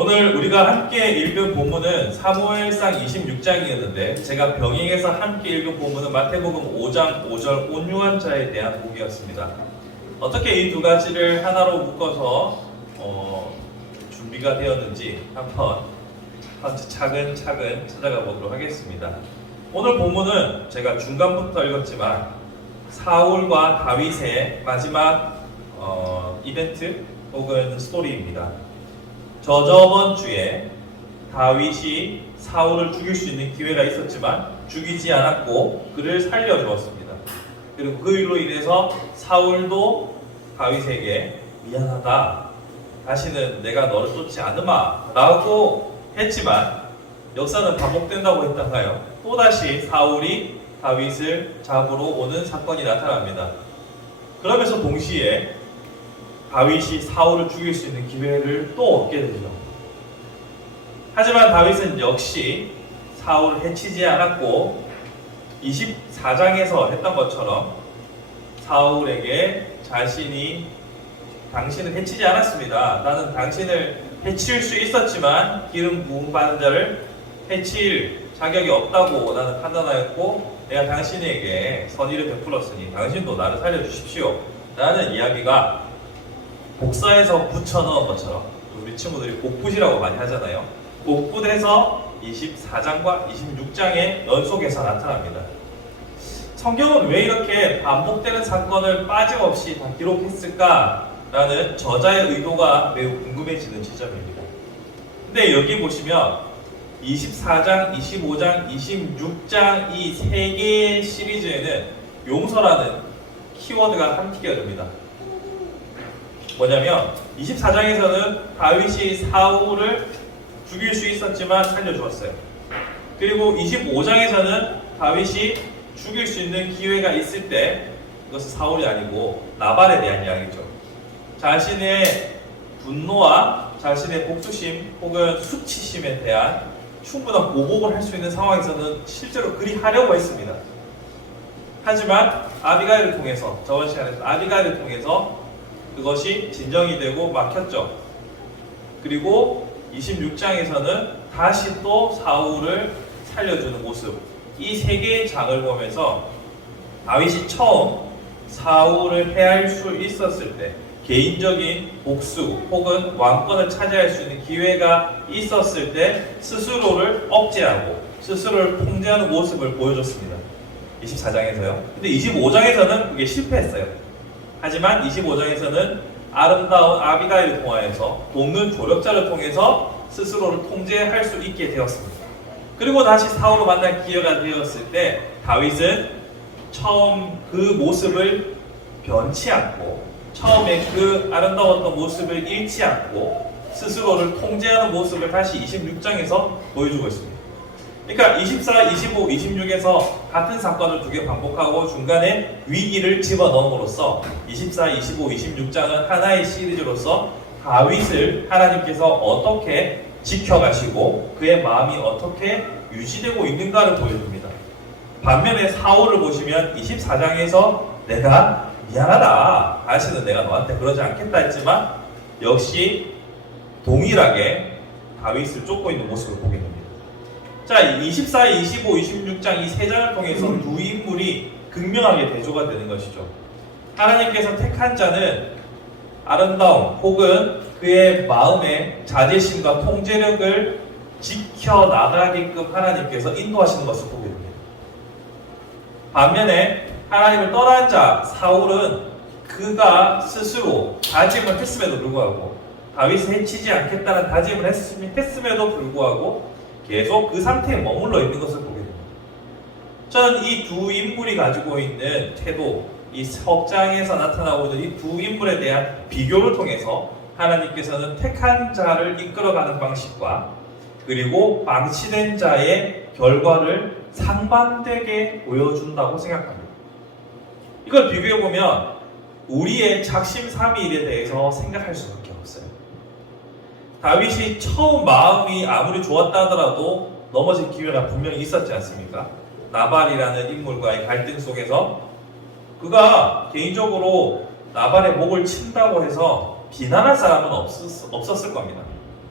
오늘 우리가 함께 읽은 본문은 사무엘상 26장이었는데 제가 병행해서 함께 읽은 본문은 마태복음 5장 5절 온유한 자에 대한 복이었습니다. 어떻게 이 두 가지를 하나로 묶어서 준비가 되었는지 한번 차근차근 찾아가 보도록 하겠습니다. 오늘 본문은 제가 중간부터 읽었지만 사울과 다윗의 마지막 이벤트 혹은 스토리입니다. 저번 주에 다윗이 사울을 죽일 수 있는 기회가 있었지만 죽이지 않았고 그를 살려주었습니다. 그리고 그 일로 인해서 사울도 다윗에게 미안하다, 다시는 내가 너를 쫓지 않으마 라고 했지만 역사는 반복된다고 했다가요, 또다시 사울이 다윗을 잡으러 오는 사건이 나타납니다. 그러면서 동시에 다윗이 사울을 죽일 수 있는 기회를 또 얻게 되죠. 하지만 다윗은 역시 사울을 해치지 않았고 24장에서 했던 것처럼 사울에게 당신을 해치지 않았습니다. 나는 당신을 해칠 수 있었지만 기름 부음 받은 자를 해칠 자격이 없다고 나는 판단하였고 내가 당신에게 선의를 베풀었으니 당신도 나를 살려주십시오 라는 이야기가 복사해서 붙여넣은 것처럼 우리 친구들이 복붙이라고 많이 하잖아요. 복붙해서 24장과 26장의 연속해서 나타납니다. 성경은 왜 이렇게 반복되는 사건을 빠짐없이 다 기록했을까라는 저자의 의도가 매우 궁금해지는 지점입니다. 근데 여기 보시면 24장, 25장, 26장 이 세 개의 시리즈에는 용서라는 키워드가 함께 껴집니다. 뭐냐면 24장에서는 다윗이 사울을 죽일 수 있었지만 살려주었어요. 그리고 25장에서는 다윗이 죽일 수 있는 기회가 있을 때, 이것은 사울이 아니고 나발에 대한 이야기죠. 자신의 분노와 자신의 복수심 혹은 수치심에 대한 충분한 보복을 할 수 있는 상황에서는 실제로 그리 하려고 했습니다. 하지만 아비가일을 통해서, 저번 시간에서 아비가일을 통해서 그것이 진정이 되고 막혔죠. 그리고 26장에서는 다시 또 사울을 살려주는 모습, 이 세 개의 장을 보면서 다윗이 처음 사울을 해할 수 있었을 때, 개인적인 복수 혹은 왕권을 차지할 수 있는 기회가 있었을 때 스스로를 억제하고 스스로를 통제하는 모습을 보여줬습니다. 24장에서요. 근데 25장에서는 그게 실패했어요. 하지만 25장에서는 아름다운 아비가일을 통하여서 돕는 조력자를 통해서 스스로를 통제할 수 있게 되었습니다. 그리고 다시 사울을 만날 기회가 되었을 때 다윗은 처음 그 모습을 변치 않고 처음에 그 아름다웠던 모습을 잃지 않고 스스로를 통제하는 모습을 다시 26장에서 보여주고 있습니다. 그러니까 24, 25, 26에서 같은 사건을 두 개 반복하고 중간에 위기를 집어넣음으로써 24, 25, 26장은 하나의 시리즈로서 다윗을 하나님께서 어떻게 지켜가시고 그의 마음이 어떻게 유지되고 있는가를 보여줍니다. 반면에 사울을 보시면 24장에서 내가 미안하다, 다시는 내가 너한테 그러지 않겠다 했지만 역시 동일하게 다윗을 쫓고 있는 모습을 보게 됩니다. 자, 24, 25, 26장 이 세 장을 통해서 두 인물이 극명하게 대조가 되는 것이죠. 하나님께서 택한 자는 아름다움 혹은 그의 마음의 자제심과 통제력을 지켜나가게끔 하나님께서 인도하시는 것을 보게 됩니다. 반면에 하나님을 떠난 자 사울은 그가 스스로 다짐을 했음에도 불구하고 다윗을 해치지 않겠다는 다짐을 했음에도 불구하고 계속 그 상태에 머물러 있는 것을 보게 됩니다. 저는 이 두 인물이 가지고 있는 태도, 이 석장에서 나타나고 있는 이 두 인물에 대한 비교를 통해서 하나님께서는 택한 자를 이끌어가는 방식과 그리고 망치된 자의 결과를 상반되게 보여준다고 생각합니다. 이걸 비교해보면 우리의 작심삼일에 대해서 생각할 수밖에 없어요. 다윗이 처음 마음이 아무리 좋았다 하더라도 넘어질 기회가 분명히 있었지 않습니까? 나발이라는 인물과의 갈등 속에서 그가 개인적으로 나발의 목을 친다고 해서 비난할 사람은 없었을 겁니다.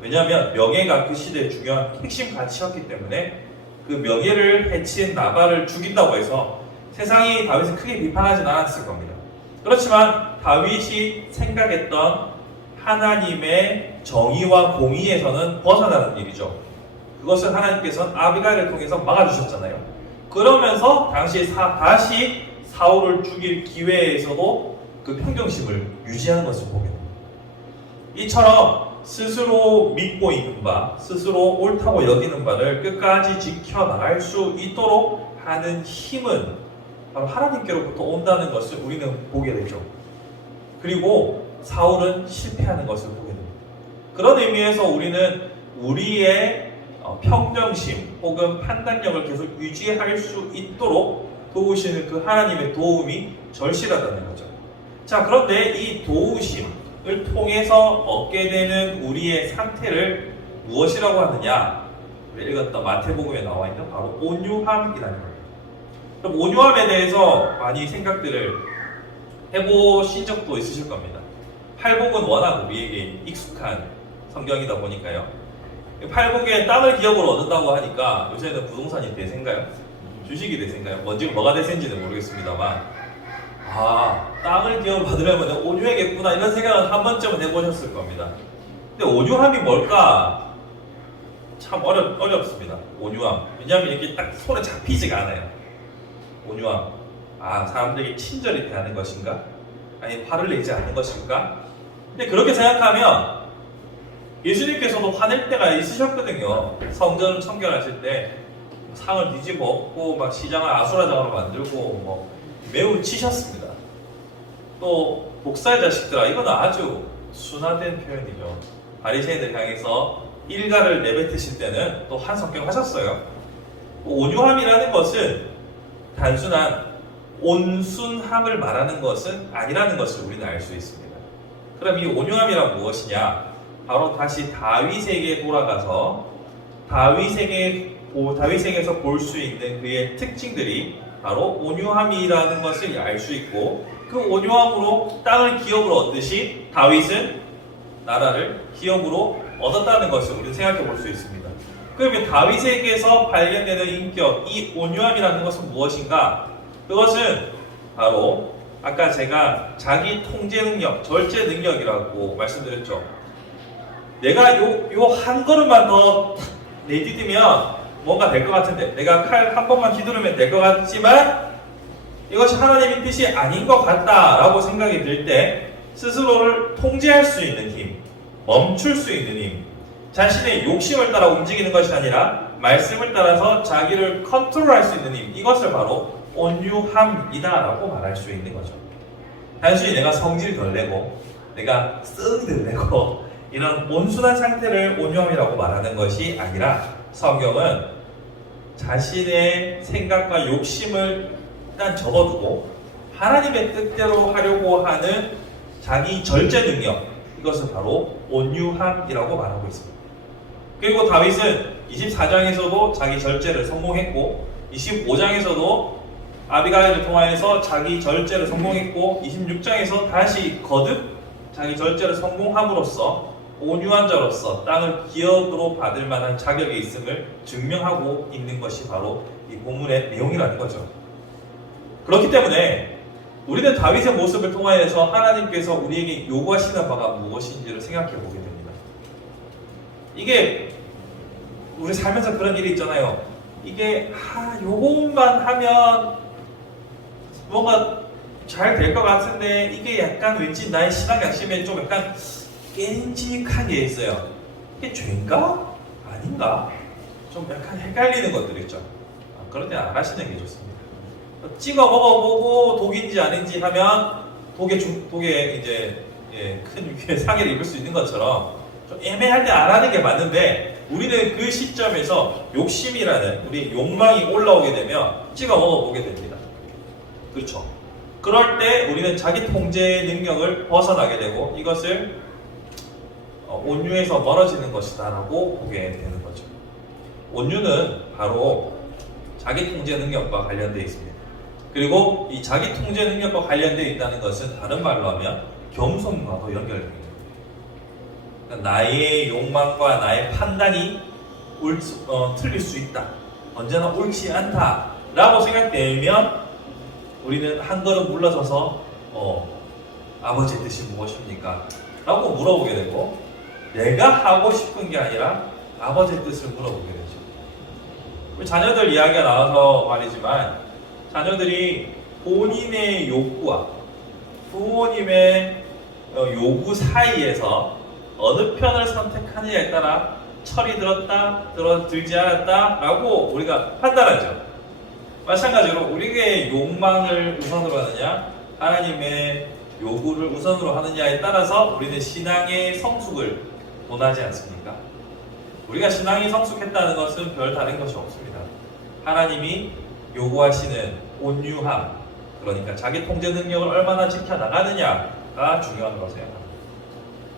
왜냐하면 명예가 그 시대의 중요한 핵심 가치였기 때문에 그 명예를 해친 나발을 죽인다고 해서 세상이 다윗을 크게 비판하진 않았을 겁니다. 그렇지만 다윗이 생각했던 하나님의 정의와 공의에서는 벗어나는 일이죠. 그것을 하나님께서는 아비가일을 통해서 막아주셨잖아요. 그러면서 당시 다시 사울을 죽일 기회에서도 그 평정심을 유지하는 것을 보게 됩니다. 이처럼 스스로 믿고 있는 바, 스스로 옳다고 여기는 바를 끝까지 지켜나갈 수 있도록 하는 힘은 바로 하나님께로부터 온다는 것을 우리는 보게 되죠. 그리고 사울은 실패하는 것을 보게 됩니다. 그런 의미에서 우리는 우리의 평정심 혹은 판단력을 계속 유지할 수 있도록 도우시는 그 하나님의 도움이 절실하다는 거죠. 자, 그런데 이 도우심을 통해서 얻게 되는 우리의 상태를 무엇이라고 하느냐? 우리 읽었던 마태복음에 나와 있는 바로 온유함이라는 거예요. 그럼 온유함에 대해서 많이 생각들을 해보신 적도 있으실 겁니다. 팔복은 워낙 우리에게 익숙한 성경이다 보니까요. 팔복에 땅을 기업으로 얻는다고 하니까 요새는 부동산이 대세인가요? 주식이 대세인가요? 뭔지 뭐가 대세인지는 모르겠습니다만, 땅을 기업으로 받으려면 온유해야겠구나 이런 생각을 한 번쯤은 해보셨을 겁니다. 근데 온유함이 뭘까? 참 어렵습니다. 온유함. 왜냐하면 이렇게 딱 손에 잡히지가 않아요. 온유함. 사람들에게 친절히 대하는 것인가? 아니, 화를 내지 않는 것인가? 근데 그렇게 생각하면 예수님께서도 화낼 때가 있으셨거든요. 성전을 청결하실 때 상을 뒤집어 엎고 막 시장을 아수라장으로 만들고 매우 치셨습니다. 또 목사의 자식들아, 이건 아주 순화된 표현이죠. 바리새인들 향해서 일가를 내뱉으실 때는 또 한 성격 하셨어요. 온유함이라는 것은 단순한 온순함을 말하는 것은 아니라는 것을 우리는 알 수 있습니다. 그럼 이 온유함이란 무엇이냐? 바로 다시 다윗에게 돌아가서 다윗에게서 볼 수 있는 그의 특징들이 바로 온유함이라는 것을 알 수 있고, 그 온유함으로 땅을 기업으로 얻듯이 다윗은 나라를 기업으로 얻었다는 것을 우리는 생각해 볼 수 있습니다. 그러면 다윗에게서 발견되는 인격, 이 온유함이라는 것은 무엇인가? 그것은 바로 아까 제가 자기 통제 능력, 절제 능력이라고 말씀드렸죠. 내가 요 한 걸음만 더 내디디면 뭔가 될 것 같은데, 내가 칼 한 번만 휘두르면 될 것 같지만 이것이 하나님의 뜻이 아닌 것 같다라고 생각이 들 때 스스로를 통제할 수 있는 힘, 멈출 수 있는 힘, 자신의 욕심을 따라 움직이는 것이 아니라 말씀을 따라서 자기를 컨트롤할 수 있는 힘, 이것을 바로 온유함이다라고 말할 수 있는 거죠. 단순히 내가 성질 덜 내고 내가 쓱 내고 이런 온순한 상태를 온유함이라고 말하는 것이 아니라, 성경은 자신의 생각과 욕심을 일단 접어두고 하나님의 뜻대로 하려고 하는 자기 절제 능력, 이것을 바로 온유함이라고 말하고 있습니다. 그리고 다윗은 24장에서도 자기 절제를 성공했고, 25장에서도 아비가일을 통하여서 자기 절제를 성공했고, 26장에서 다시 거듭 자기 절제를 성공함으로써 온유한 자로서 땅을 기업으로 받을 만한 자격이 있음을 증명하고 있는 것이 바로 이 본문의 내용이라는 거죠. 그렇기 때문에 우리는 다윗의 모습을 통하여서 하나님께서 우리에게 요구하시는 바가 무엇인지를 생각해 보게 됩니다. 이게 우리 살면서 그런 일이 있잖아요. 이게 요것만 하면 뭔가 잘 될 것 같은데, 이게 약간 왠지 나의 신앙 양심에 좀 약간 깨짐직한 게 있어요. 이게 죄인가? 아닌가? 좀 약간 헷갈리는 것들 있죠. 그런 데 안 하시는 게 좋습니다. 찍어 먹어보고 독인지 아닌지 하면 독에 이제 큰 위에 상해를 입을 수 있는 것처럼 좀 애매할 때 안 하는 게 맞는데, 우리는 그 시점에서 욕심이라는 우리 욕망이 올라오게 되면 찍어 먹어보게 됩니다. 그렇죠? 그럴 때 우리는 자기 통제 능력을 벗어나게 되고 이것을 온유에서 멀어지는 것이다 라고 보게 되는 거죠. 온유는 바로 자기 통제 능력과 관련되어 있습니다. 그리고 이 자기 통제 능력과 관련되어 있다는 것은 다른 말로 하면 겸손과도 연결됩니다. 그러니까 나의 욕망과 나의 판단이 틀릴 수 있다. 언제나 옳지 않다라고 생각되면 우리는 한 걸음 물러서서 아버지의 뜻이 무엇입니까? 라고 물어보게 되고 내가 하고 싶은 게 아니라 아버지의 뜻을 물어보게 되죠. 우리 자녀들 이야기가 나와서 말이지만 자녀들이 본인의 욕구와 부모님의 요구 사이에서 어느 편을 선택하느냐에 따라 철이 들지 않았다 라고 우리가 판단하죠. 마찬가지로 우리의 욕망을 우선으로 하느냐 하나님의 요구를 우선으로 하느냐에 따라서 우리는 신앙의 성숙을 원하지 않습니까? 우리가 신앙이 성숙했다는 것은 별 다른 것이 없습니다. 하나님이 요구하시는 온유함, 그러니까 자기 통제 능력을 얼마나 지켜나가느냐가 중요한 것이에요.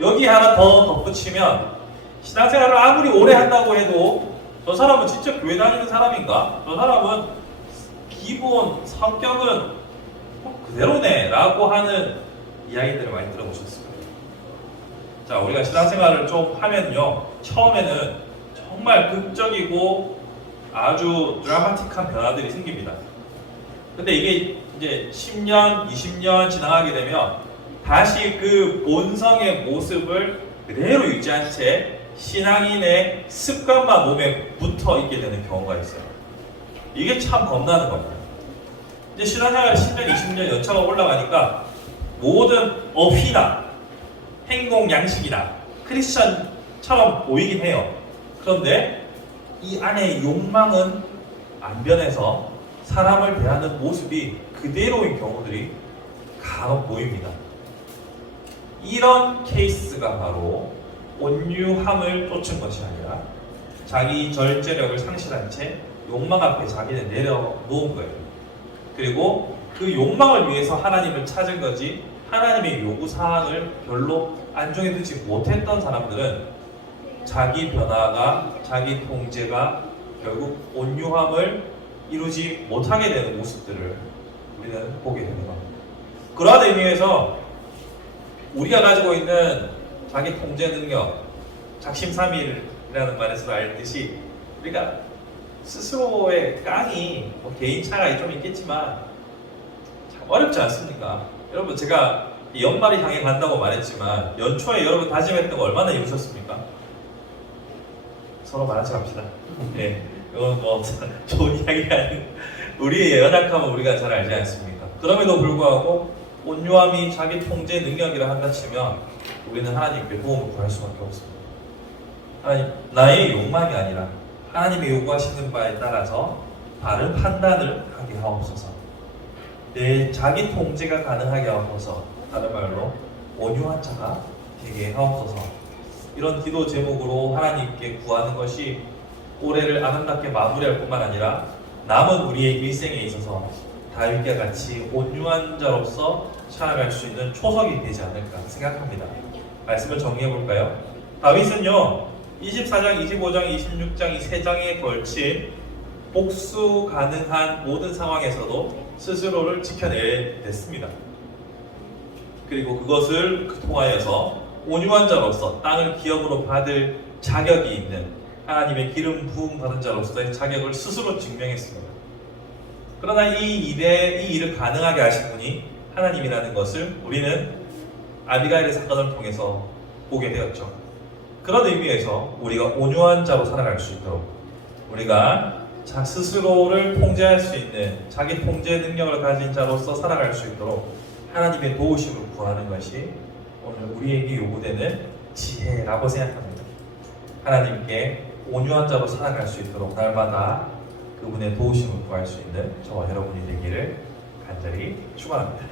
여기 하나 더 덧붙이면 신앙생활을 아무리 오래 한다고 해도 저 사람은 진짜 교회 다니는 사람인가? 저 사람은 기본 성격은 그대로네 라고 하는 이야기들을 많이 들어보셨을 거예요. 자, 우리가 신앙생활을 좀 하면요, 처음에는 정말 극적이고 아주 드라마틱한 변화들이 생깁니다. 근데 이게 이제 10년, 20년 지나가게 되면 다시 그 본성의 모습을 그대로 유지한 채 신앙인의 습관만 몸에 붙어 있게 되는 경우가 있어요. 이게 참 겁나는 겁니다. 이제 신앙생활 10년, 20년 연차가 올라가니까 모든 어휘나 행동 양식이나 크리스천처럼 보이긴 해요. 그런데 이 안에 욕망은 안 변해서 사람을 대하는 모습이 그대로인 경우들이 간혹 보입니다. 이런 케이스가 바로 온유함을 쫓은 것이 아니라 자기 절제력을 상실한 채 욕망 앞에 자기를 내려놓은 거예요. 그리고 그 욕망을 위해서 하나님을 찾은 거지 하나님의 요구사항을 별로 안중에 두지 못했던 사람들은 자기 변화가, 자기 통제가 결국 온유함을 이루지 못하게 되는 모습들을 우리는 보게 되는 겁니다. 그러한 의미에서 우리가 가지고 있는 자기 통제 능력, 작심삼일이라는 말에서 알듯이 우리가 스스로의 깡이 개인 차가 좀 있겠지만 참 어렵지 않습니까? 여러분, 제가 연말이 향해 간다고 말했지만 연초에 여러분 다짐했던 거 얼마나 이루셨습니까? 서로 말하지 맙시다. 네, 이건 뭐 좋은 이야기가 아닌 우리의 연약함은 우리가 잘 알지 않습니까? 그럼에도 불구하고 온유함이 자기 통제 능력이라 한다 치면 우리는 하나님께 도움을 구할 수밖에 없습니다. 하나님, 나의 욕망이 아니라 하나님의 요구하시는 바에 따라서 바른 판단을 하게 하옵소서. 내 자기 통제가 가능하게 하옵소서. 다른 말로 온유한 자가 되게 하옵소서. 이런 기도 제목으로 하나님께 구하는 것이 올해를 아름답게 마무리할 뿐만 아니라 남은 우리의 일생에 있어서 다윗과 같이 온유한 자로서 살아갈 수 있는 초석이 되지 않을까 생각합니다. 말씀을 정리해 볼까요? 다윗은요 24장, 25장, 26장 이 세 장에 걸친 복수 가능한 모든 상황에서도 스스로를 지켜내냈습니다. 그리고 그것을 통하여서 온유한 자로서 땅을 기업으로 받을 자격이 있는 하나님의 기름 부음 받은 자로서의 자격을 스스로 증명했습니다. 그러나 이 일을 가능하게 하신 분이 하나님이라는 것을 우리는 아비가일의 사건을 통해서 보게 되었죠. 그런 의미에서 우리가 온유한 자로 살아갈 수 있도록 우리가 스스로를 통제할 수 있는 자기 통제 능력을 가진 자로서 살아갈 수 있도록 하나님의 도우심을 구하는 것이 오늘 우리에게 요구되는 지혜라고 생각합니다. 하나님께 온유한 자로 살아갈 수 있도록 날마다 그분의 도우심을 구할 수 있는 저와 여러분이 되기를 간절히 축원합니다.